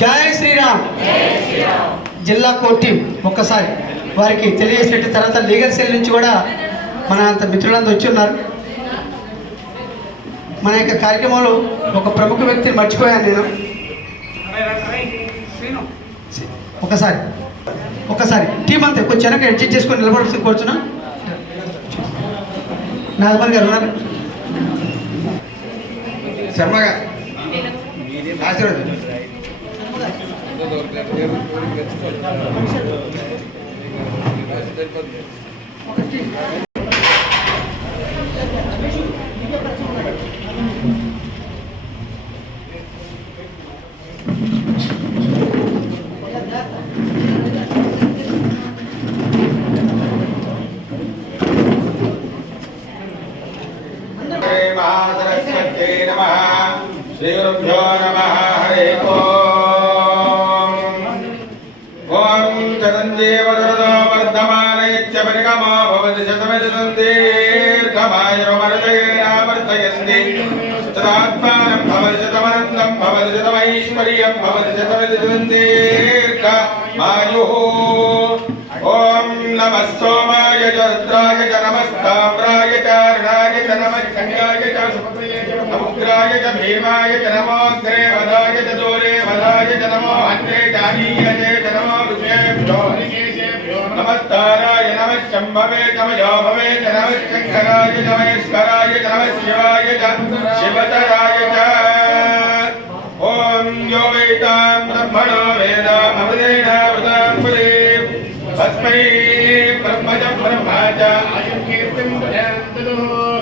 జై శ్రీరామ్. జిల్లా court team ఒక్కసారి వారికి తెలియజేసినట్టు తర్వాత లీగల్ సెల్ నుంచి కూడా మన అంత మిత్రులందరూ వచ్చి ఉన్నారు. మన యొక్క కార్యక్రమంలో ఒక ప్రముఖ వ్యక్తిని మర్చిపోయాను నేను. ఒకసారి టీం అంతా కొంచెం వెనక అడ్జస్ట్ చేసుకొని నిలబడి కూర్చున్నా. నాగమణి గారు ఉన్నారు, శర్మ గారు ఆశీర్వాదం. श्रीगुरुभ्यो नमः. हरे ओम. ओम जगन्देवदो वर्धमानयत्यपरिगमो भवति शतमदिदन्तेर्घमायुर्मर्दयेनावर्तयन्ति तदात्मानं भवति शतमनन्दं भवति शतमैश्वर्यं भवति शतमदिदन्तेर्घमायुः. ओम नमः सोमाय च रुद्राय च नमस्ताम्राय च अरुणाय च नमः शङ्गाय च समुद्राय च भीमाय च नमो अग्रे वदाय च दूरे वदाय च नमो अन्ते चानीयते च नमो ऋषेभ्यो नमस्ताराय नमः शम्भवे च मयोभवे च नमः शङ्कराय च महेश्वराय च नमः शिवाय च शिवतराय च. ओम यो वेदां ब्रह्मणो वेदामृतेन वृतां पुरे तस्मै ब्रह्मज ब्रह्मा च आयुः कीर्तिं प्रजान्तु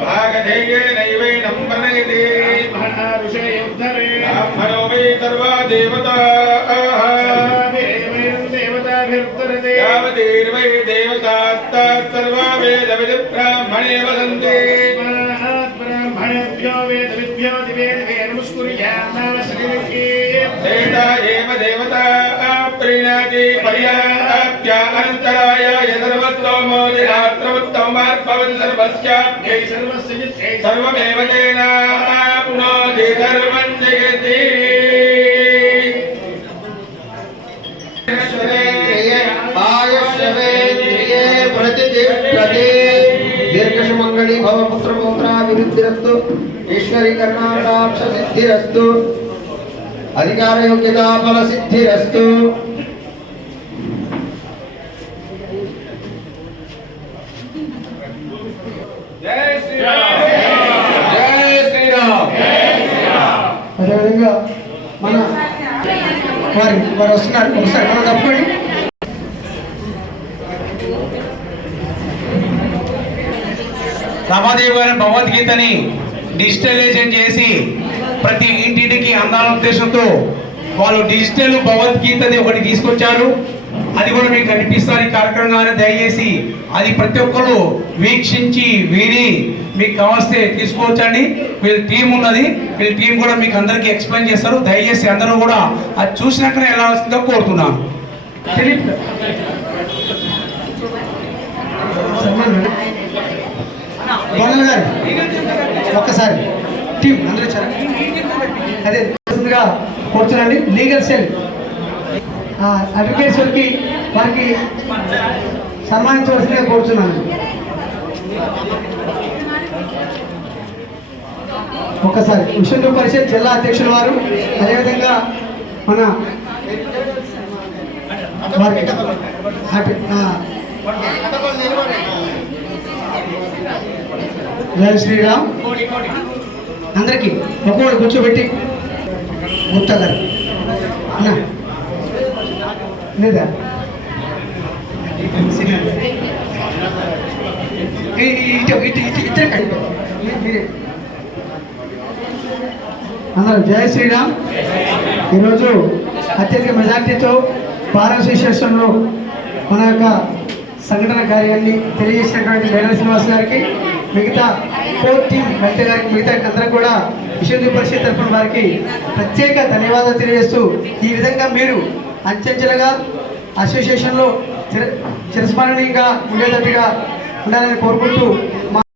भागधेयेनैवैनं प्रणयति ऋषयुद्धरे ब्राह्मणो वै सर्वा देवताः देवताभिरुत्तरते यावतीर्वै देवतास्तात् सर्वा वेदविदि ब्राह्मणे वदन्ति. ब्राह्मणेभ्यो वेदविद्भ्यो दिवे दिवे नमस्कुर्याम देवता एव देवता प्रीणाति पर्याप्य अनन्तराय यदर्वत्तमो दिनात्रवत्तमार्भवति सर्वस्याप्यै सर्वस्य जित्यै सर्वमेव तेन आप्नोति सर्वं जयति. आयुष्यवेन्द्रिये प्रतिष्ठते दीर्घसुमङ्गली भव पुत्रपौत्राभिवृद्धिरस्तु ईश्वरी कर्णाटाक्ष सिद्धिरस्तु अधिकार योग्यता फल सिद्धिरस्तु. जय श्री राम. जय श्री राम. అదేవిధంగా మన వారు వస్తున్నారు. ఒకసారి మనం తప్పండి. రమాదేవి గారి భగవద్గీతని డిజిటలైజేషన్ చేసి ప్రతి ఇంటింటికి అందాల ఉద్దేశంతో వాళ్ళు డిజిటల్ భగవద్గీతని ఒకటి తీసుకొచ్చారు. అది కూడా మీకు కనిపిస్తారు ఈ కార్యక్రమంగానే. దయచేసి అది ప్రతి ఒక్కరు వీక్షించి విని మీకు కావస్తే తీసుకోవచ్చండి. వీళ్ళ టీం ఉన్నది, వీళ్ళ టీం కూడా మీకు అందరికీ ఎక్స్ప్లెయిన్ చేస్తారు. దయచేసి అందరూ కూడా అది చూసినాకనే ఎలా వస్తుందో కోరుతున్నాను. ఒక్కసారి టీం అందరూ వచ్చారా? అదే కూర్చోండి. లీగల్ సెల్ అడ్వకేట్స్ వారికి సన్మానించవలసిందిగా కోరుతున్నాను. ఒక్కసారి విశ్వ హిందూ పరిషత్ జిల్లా అధ్యక్షుల వారు, అదేవిధంగా మన జై శ్రీరామ్. అందరికీ ఒక్కొక్కటి కూర్చోబెట్టి గుప్తా గారు లేదా అందరూ జై శ్రీరామ్. ఈరోజు అత్యధిక మెజార్టీతో భారత అసోసియేషన్లో మన యొక్క సంఘటన కార్యాన్ని తెలియజేసినటువంటి మేడల శ్రీనివాస్ గారికి, మిగతా కోర్ టీం వెంట గారికి, మిగతా అందరూ కూడా విశ్వ హిందూ పరిషత్ తరఫున వారికి ప్రత్యేక ధన్యవాదాలు తెలియజేస్తూ, ఈ విధంగా మీరు అంచెంచెలుగా అసోసియేషన్లో చిరస్మరణీయంగా ఉండేటట్టుగా ఉండాలని కోరుకుంటూ